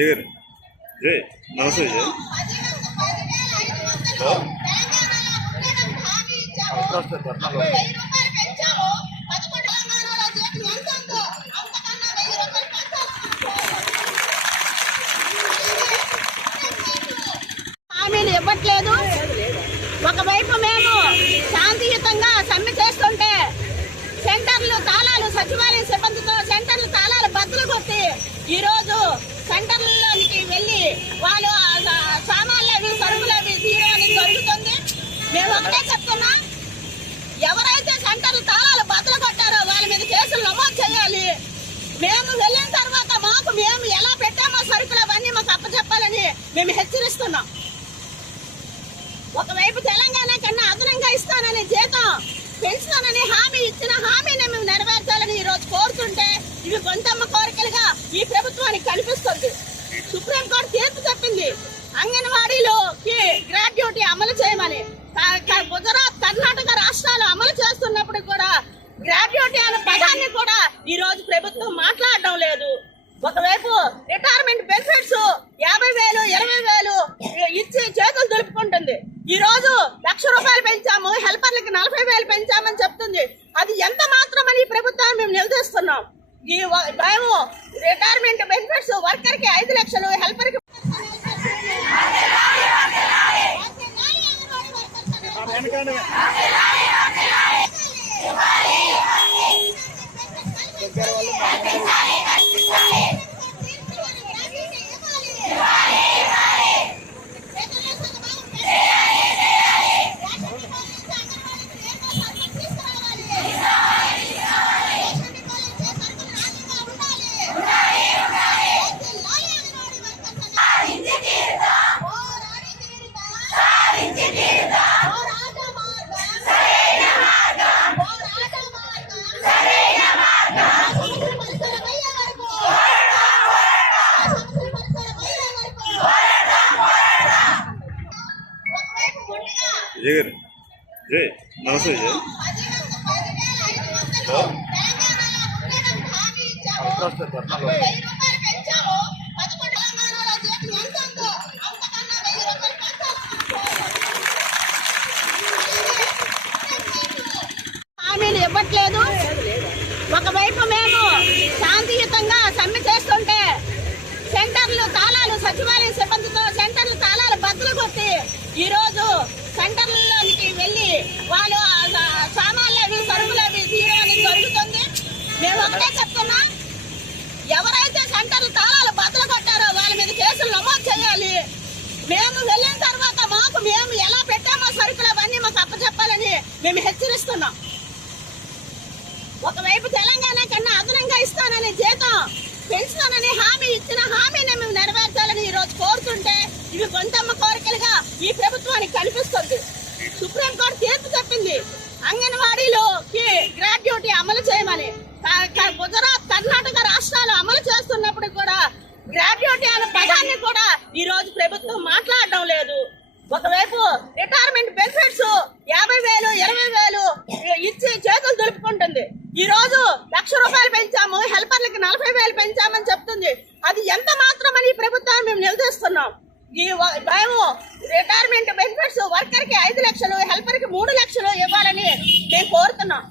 జగన్ జై నమస్తే జై హామీలు ఇవ్వట్లేదు. ఒకవైపు మేము శాంతియుతంగా సమ్మె చేస్తుంటే సెంటర్లు తాళాలు సచివాలయ సిబ్బందితో సెంటర్లు తాళాలు బద్దలు కొట్టి ఈరోజు సెంటర్లలోనికి వెళ్ళి వాళ్ళు సామాన్లు అవి సరుకులు అవి తీయడం జరుగుతుంది. మేము ఒకటే చెప్తున్నా, ఎవరైతే సెంటర్లు తాళాలు బద్దలు కొట్టారో వాళ్ళ మీద కేసులు నమోదు చేయాలి. మేము వెళ్ళిన తర్వాత మేము ఎలా పెట్టామో సరుకులు అవన్నీ మాకు అప్పచెప్పాలని మేము హెచ్చరిస్తున్నాం. ఒకవైపు తెలంగాణ కన్నా అదనంగా ఇస్తానని జీతం పెంచుతానని హామీ ఇచ్చిన హామీని మేము నెరవేర్చాలని ఈ రోజు కోరుతుంటే ఇవి గొంతమ్మ కోరికలుగా ఈ ప్రభుత్వానికి కనిపిస్తుంది. సుప్రీంకోర్టు తీర్పు చెప్పింది అంగన్వాడీలోకి గ్రాడ్యుయేటీ అమలు చేయమని. గుజరాత్ కర్ణాటక రాష్ట్రాలు అమలు చేస్తున్నప్పుడు కూడా గ్రాడ్యుయేటీ అనే పదాన్ని కూడా ఈ రోజు ప్రభుత్వం మాట్లాడడం లేదు. ఒకవైపు రిటైర్మెంట్ బెనిఫిట్స్ 50,000 20,000 ఇచ్చి చేతులు దులుపుకుంటుంది. ఈ రోజు ₹1,00,000 పెంచాము, హెల్పర్లకి 40,000 పెంచామని చెప్తుంది. అది ఎంత మాత్రమని ఈ ప్రభుత్వాన్ని మేము నిలదీస్తున్నాం. మేము రిటైర్మెంట్ బెనిఫిట్స్ వర్కర్ కి 5 లక్షలు, హెల్పర్ కి జగన్ జై నమస్తే జై హామీలు ఇవ్వట్లేదు. ఒకవైపు మేము శాంతియుతంగా సమ్మె చేస్తుంటే సెంటర్లు తాళాలు సచివాలయ సిబ్బందితో సెంటర్లు తాళాలు బద్దలు కొట్టి ఈరోజు సెంటర్లలోనికి వెళ్ళి వాళ్ళు సామాన్లు అవి సరుకులు అవి తీయడం జరుగుతుంది. మేము ఒకటే చెప్తున్నా, ఎవరైతే సెంటర్లు తాళాలు బద్దలు కొట్టారో వాళ్ళ మీద కేసులు నమోదు చేయాలి. మేము వెళ్ళిన తర్వాత మేము ఎలా పెట్టామో సరుకులు అవన్నీ మాకు అప్పచెప్పాలని మేము హెచ్చరిస్తున్నాం. ఒకవైపు తెలంగాణ కన్నా అదనంగా ఇస్తానని జీతం పెంచుతానని హామీ ఇచ్చిన హామీని మేము నెరవేర్చాలని ఈ రోజు కోరుతుంటే ఇవి గొంతమ్మ కోరికలుగా ఈ ప్రభుత్వానికి కనిపిస్తుంది. సుప్రీంకోర్టు తీర్పు చెప్పింది అంగన్వాడీలోకి గ్రాడ్యుయేటీ అమలు చేయమని. గుజరాత్ కర్ణాటక రాష్ట్రాలు అమలు చేస్తున్నప్పుడు కూడా గ్రాడ్యుయేటీ అనే పదాన్ని కూడా ఈ రోజు ప్రభుత్వం మాట్లాడడం లేదు. ఒకవైపు రిటైర్మెంట్ బెనిఫిట్స్ 50,000 20,000 ఇచ్చి చేతులు దులుపుకుంటుంది. ఈ రోజు ₹1,00,000 పెంచాము, హెల్పర్లకి 40,000 పెంచామని చెప్తుంది. అది ఎంత మాత్రమని ఈ ప్రభుత్వాన్ని మేము నిలదీస్తున్నాం. మేము రిటైర్మెంట్ బెనిఫిట్స్ వర్కర్ కి 5 లక్షలు, హెల్పర్ కి 3 లక్షలు ఇవ్వాలని మేము కోరుతున్నాం.